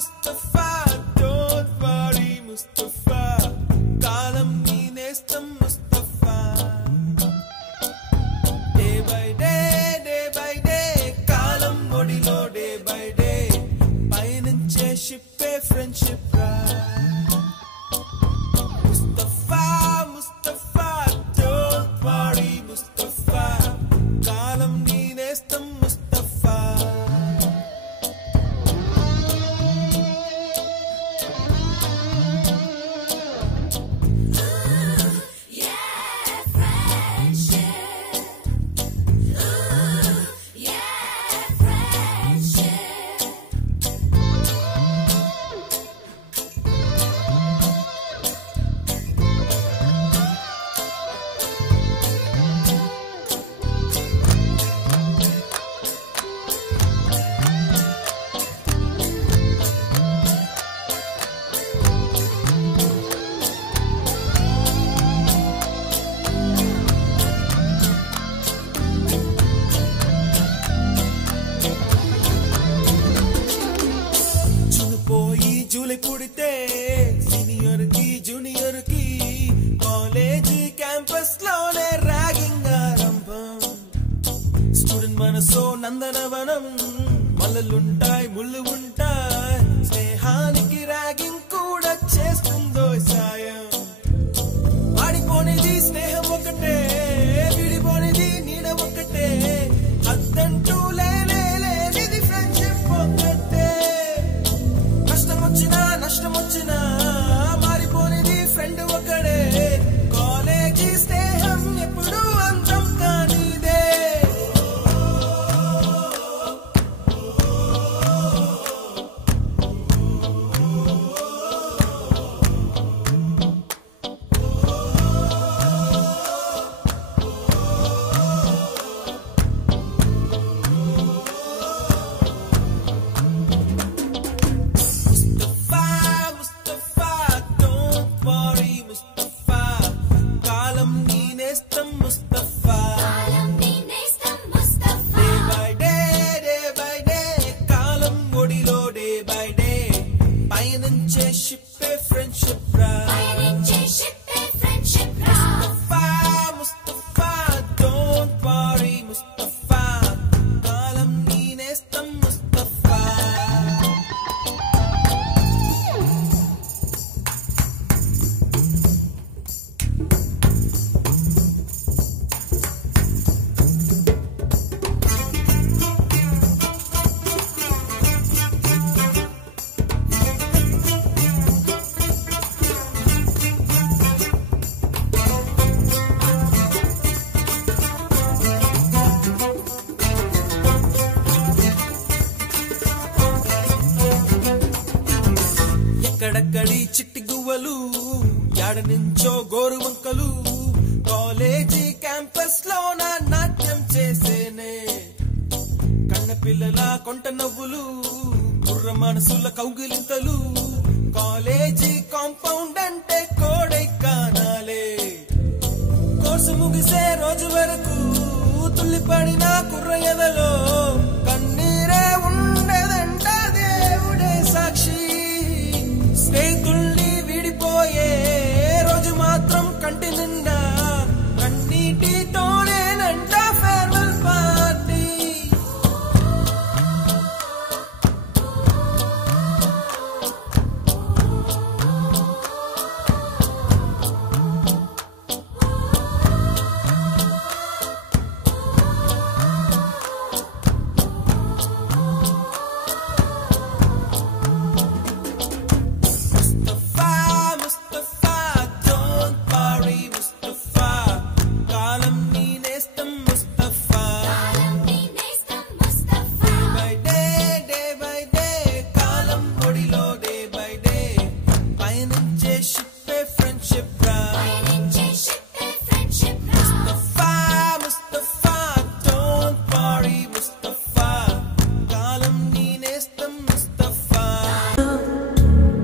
Mustafa, don't worry Mustafa, kalam nee nestam Mustafa. Day by day, kalam odilo day by day, payanche ship a friendship ride. Mustafa, Mustafa, don't worry Mustafa, kalam nee nestam Mustafa. July పుడితే senior కి junior కి college campus లోనే ragging ఆరంభం. Student మనసో నందనవనం, మల్లలుంటాయి ముళ్ళు ఉంటాయి, స్నేహానికి ragging కూడా చేస్తుందో సాయం. వాడిపోనిది స్నేహం ఒకటే, విడిపోనిది నీడ ఒకటే, అద్దంటూ లేనిది ఫ్రెండ్షిప్ ఒకటే. నష్టం వచ్చినా మారిపోనిది ఫ్రెండ్ ఒకడే, కాలేజీ స్నేహం ఎప్పుడు అంతం కానిదే. ఎక్కడక్కడి చిట్టి గువ్వలు, యాడ నుంచో గోరు వంకలు, కాలేజీ క్యాంపస్ లోన నాట్యం చేసేనే. కన్న పిల్లల కొంట నవ్వులు, కుర్ర మనసుల కౌగిలింతలు, కాలేజీ కాంపౌండ్ అంటే కోడై కానాలే. కోర్సు ముగిసే రోజు వరకు తుల్లిపడిన కుర్ర ఎదలో కన్నీరే ఉండదంట దేవుడే సాక్షి. స్నేహితుల్ని విడిపోయే రోజు మాత్రం కంటి నిండా కన్నీటితోనేనంట ఫేర్వెల్ పార్టీ.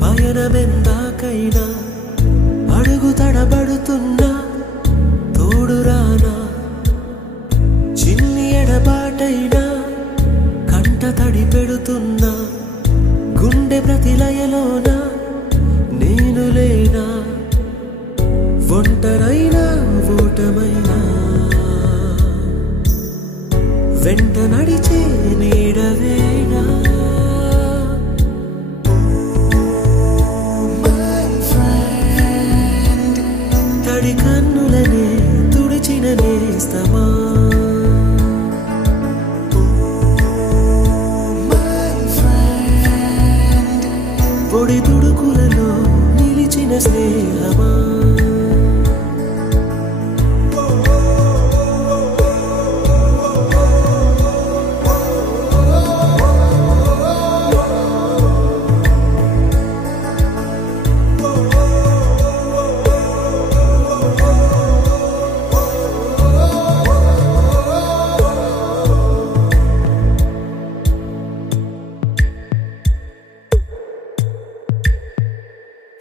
పయనమెందాకైనా అడుగు తడబడుతున్నా తోడురానా, చిన్ని ఎడబాటైనా కంట తడి పెడుతున్నా గుండె గుండె ప్రతిలయలోన నేను లేనా ఒంటరైనా ఓటమైనా వెంట నడిచే నీడవేనా తడి కన్నులనే తుడిచిన నేస్తమా పొడి తుడుకులలో నిలిచిన స్నేహమా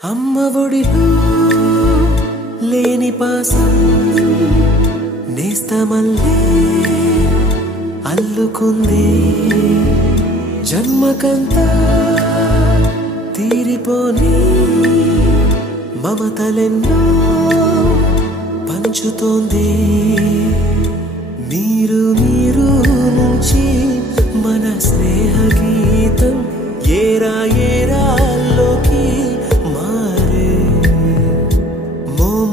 అమ్మ ఒడిలో లేని పాసం నేస్తమల్లే అల్లుకుంది జన్మకంతా తీరిపోని మమతలెన్నో పంచుతోంది మీరు మీరు నుంచి మన స్నేహ గీతం ఏరా ఏరాల్లోకి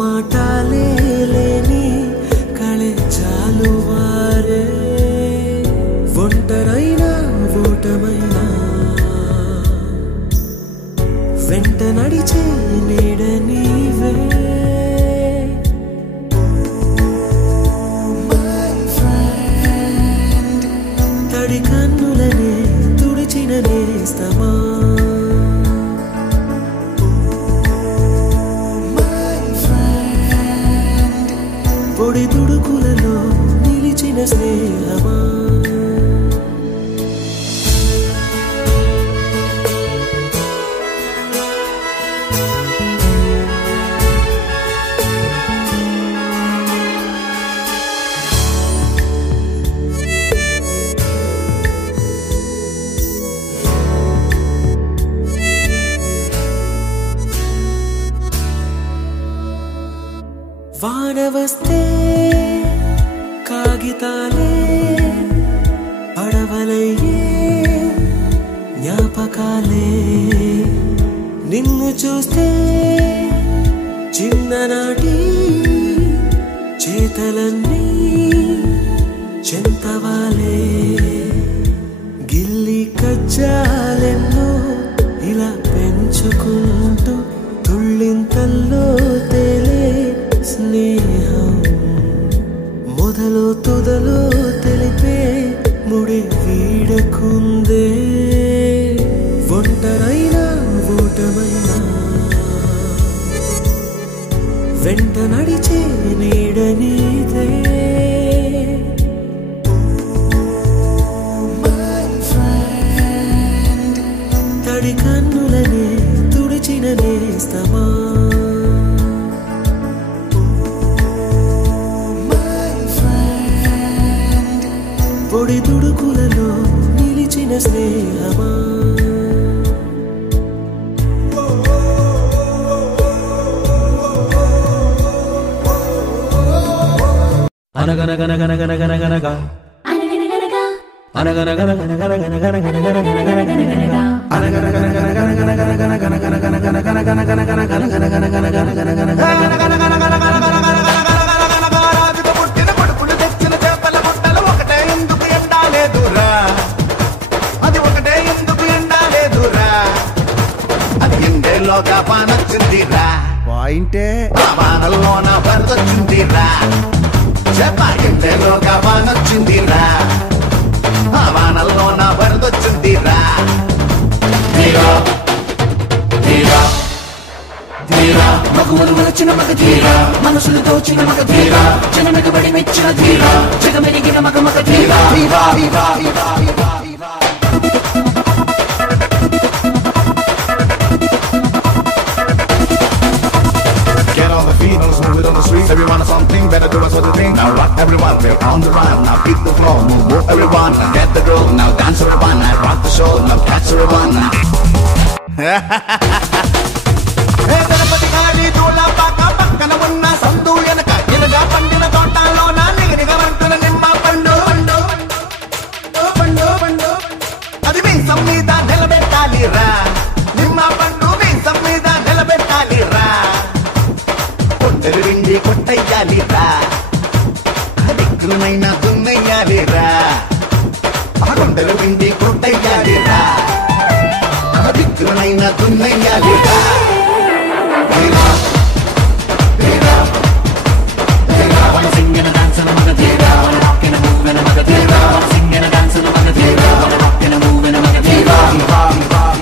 మాటాలే లేని కళెచ్చాలు వారే ఒంటరైనా ఓటమైనా వెంట నడిచే నీడ నీవే తడి కన్నులనే తుడిచిన నేస్తమా పొడి తుడుకులలో నిలిచిన స్నేహమా వాన వస్తే కాగితాలే పడవలయ్యే జ్ఞాపకాలే నిన్ను చూస్తే చిన్ననాటి చేతలన్నీ చెంతవాలే గిల్లి కజ్జాలెన్నో ఇలా పెంచుకుంటూ తుళ్ళింతల్లో తేలే స్నేహం మొదలు తుదలు తెలిపే ముడి వీడకుందే ఒంటరైనా ఓటమైనా వెంట నడిచే నీడ నీదే తడి కన్నులనే తుడిచిన నేస్తమా పొడి తుడుకులలో నిలిచిన స్నేహమా అనగనగనగనగనగనగనగా పానొచ్చిందిరా పాయింటే వానల్లోన వరదొచ్చిందిరా చెప్ప ఇంటేలోగా వానొచ్చిందిరా వానల్లోన వరదొచ్చిందిరా తీరా తీరా తీరా మగువలు వచ్చిన మగ తీరా మనసులు దోచిన మగ తీరా జనమెగబడి మెచ్చిన తీరా జగమెరిగిన మగ మగ తీరా తీరా తీరా తీరా తీరా Move it on the streets, everyone or something, better do us other thing. Now rock everyone, we're on the run. Now beat the floor, move everyone. Get the groove, now dance everyone. Now rock the show, now catch everyone. Tirupati గారి దూలపాక పక్కన ఉన్న సందు వెనక ఇరుగా పండిన తోటలో నా నిగనిగమంటున్న నిమ్మ పండు పండు పండు అది మీసం మీద నిలబెట్టాలిరా నిమ్మ పండు మీసం మీద నిలబెట్టాలిరా కొట్టెలు విండి కొట్టయ్యాలిరా దిక్కులైనా దున్నయ్యాలిరా కొండలు విండి కొట్టయ్యాలిరా దిక్కులైనా దున్నయ్యాలిరా Wanna sing and a dance and a magadera, wanna rock and a move and a magadera, wanna sing and a dance and a magadera, wanna rock and a move and a magadera.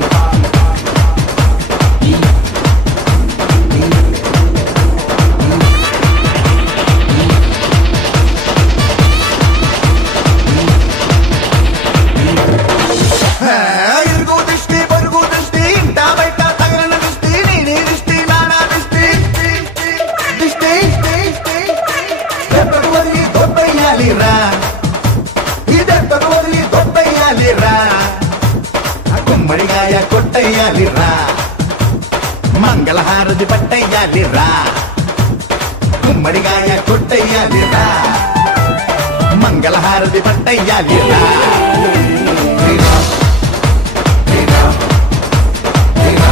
ఇరుగు దృష్టి పొరుగు దృష్టి ఇంట బయట తగలన దృష్టి నీ దృష్టి నానా దృష్టి దృష్టి దెబ్బకు వదిలి దొబ్బయ్యాలిరా ఈ దెబ్బకు వదిలి దొబ్బయ్యాలిరా గుమ్మడిగాయ కొట్టయ్యాలిరా మంగళహారతి పట్టయ్యాలిరా గుమ్మడిగాయ కొట్టయ్యాలిరా మంగళహారతి పట్టయ్యాలిరా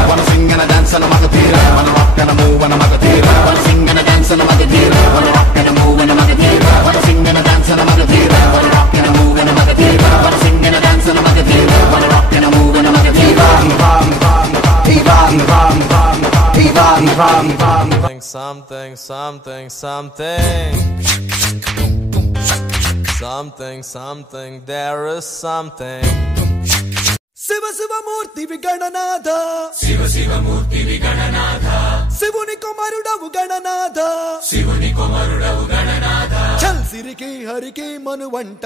Wanna sing and a dance and a magadera, wanna rock and a move and a magadera, wanna sing and a dance and a magadera, wanna rock and a move and a magadera, wanna sing and a dance and a magadera, wanna rock and a move and a magadera, wanna sing and a dance and a magadera, wanna rock and a move and a magadera. Something, there is something. Shiva Shiva మూర్తి విగణనాథ శివ శివ మూర్తి విగణనాథ శివుని కుమారుడవు గణనాథ శివుని కుమారుడవు గణనాథ చల్ సిరికి హరికి మనువంట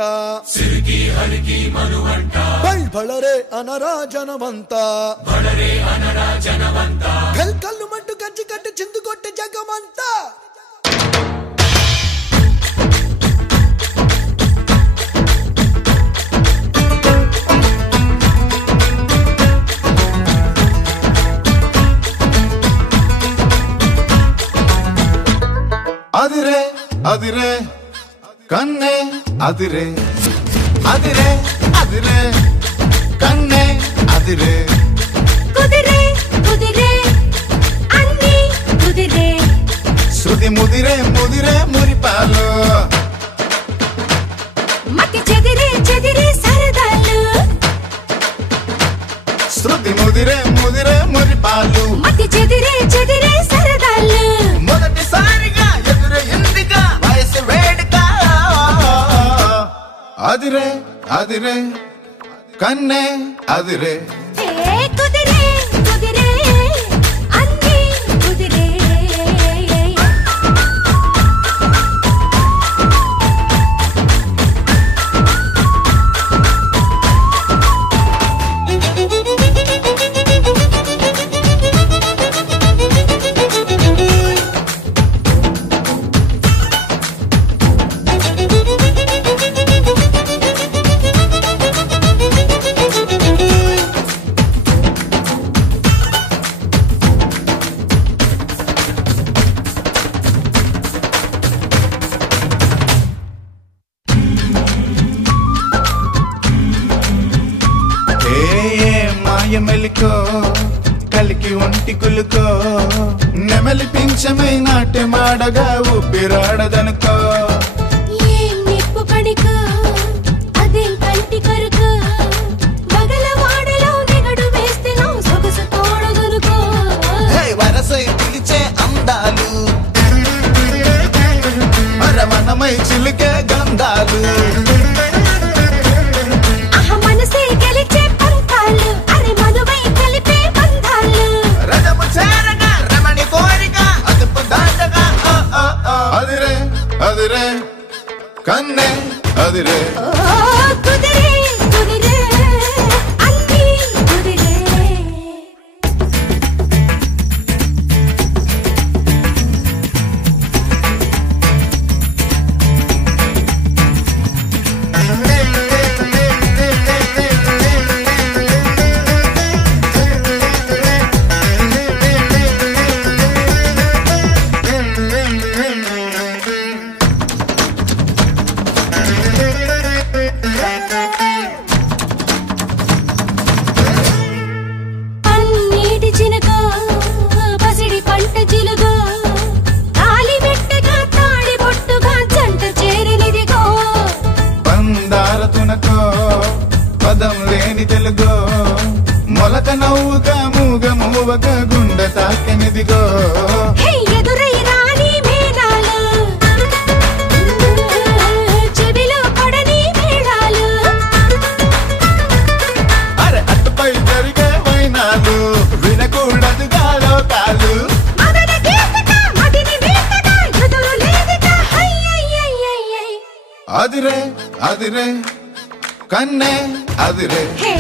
సిరికి హరికి మనువంట బల్ బళరే అనరా జనవంత బళరే అనరా జనవంత కల్ కల్లు మంటు గజ్జి కట్టి చిందు కొట్టి జగమంతా అదిరే అదిరే కన్నే అదిరే అదిరే అదిరే కన్నే అదిరే కుదిరే కుదిరే అన్ని కుదిరే శృతి ముదిరే ముదిరే మురిపాలు మతి చెదిరే చెదిరే సరదాలు శృతి ముదిరే ముదిరే మురిపాలు మతి చెదిరే చెదిరే సరదాలు మొదటిసారిగా ఎదురే ఇందిగా వయసు వేడుక అదిరే అదిరే కన్నే అదిరే కుదిరే కుదిరే అన్ని కుదిరే మెలికో కలికి ఒంటి కులుకో నెమలి పింఛమై నాట్య మాడగా ఊపిరాడదనుకో ఏం నిప్పు కడికో అదేం కంటి కరుకో బగలవాడలో నిగడు వేస్తే నా సొగసు తోడగలుకో వరసై పిలిచే అందాలు అరవనమై చిలికే గంధాలు మనసే గెలిచే పంతాలు అరే మధువై కలిపే బంధాలు రజము చేరగా రమణి కోరిక అదుపు దాటగా అదిరే అదిరే కన్నే అదిరే కుదిరే కుదిరే అన్ని కుదిరే నవ్వుగా మూగ మూవక గుండె తాకెనిదిగో హే ఎదురై రాని మేనాలు చెవిలో పడని మేళాలు అరే అటుపై జరిగే వైనాలు వినకూడదు గాలోకాలు మదన గీతక మదిని వీతక ఎదురు లేదిక హయ్యయ్యయ్యయ్యయ్ అదిరే అదిరే కన్నే అదిరే హే